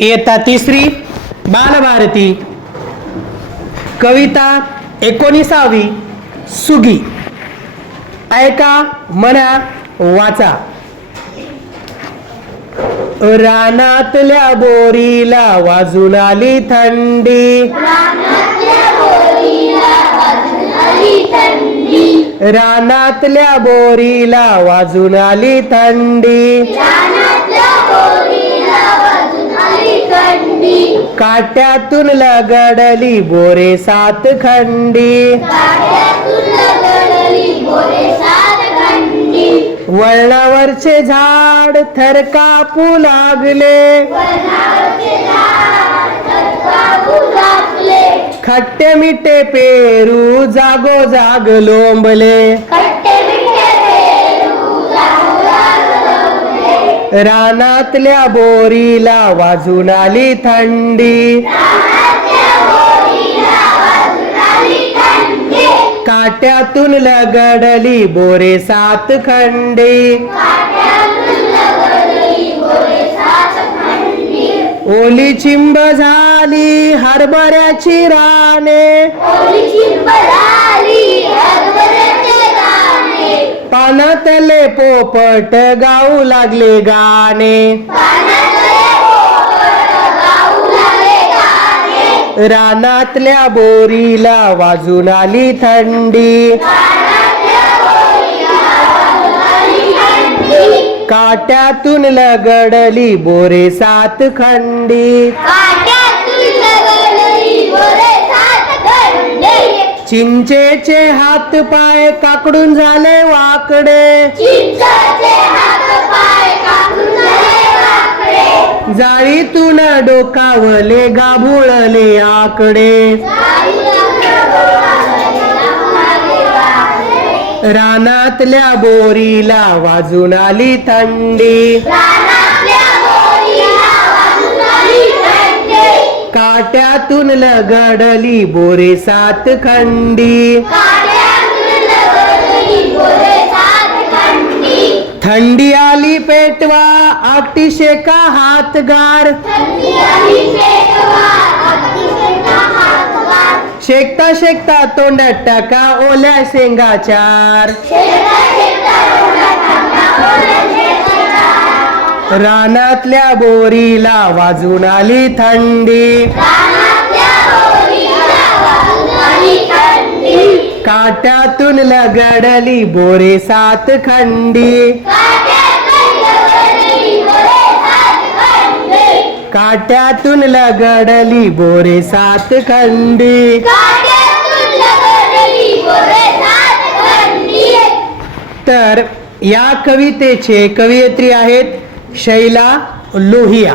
इयत्ता तिसरी बालभारती कविता 19वी सुगी. ऐका म्हणा वाचा. रानातल्या बोरीला वाजून आली थंडी, रानातल्या बोरीला वाजून आली थंडी, काट्यातून लगडली बोरे सात खंडी, वळणावरचे झाड थर कापू लागले, खट्टे मिठे पेरू जागोजाग लोंबले, रानातल्या बोरीला वाजून आली थंडी, काट्यातून लगडली बोरे सात खंडी, ओली चिंब झाली हरभऱ्याची राने, पानातले पोपट गाऊ लागले गाणे, रानातल्या बोरीला वाजून आली थंडी, काट्यातून लगडली बोरे सात खंडी, चिंचेचे हात पाय काकडून झाले वाकडे, जाळीतून डोकावले गाभुळले आकडे, रानातल्या बोरीला वाजून आली थंडी, काट्यातून लगडली बोरे सात खंडी, थंडी आली पेटवा आगटी शेका हातगार, शेकता शेकता तोंडात टाका ओल्या शेंगाचार, रानातल्या बोरीला वाजून आली थंडी, काट्यातून लगडली बोरे सात खंडी, काट्यातून लगडली बोरे सात खंडी. तर या कवितेचे कवयित्री आहेत शैला लोहिया.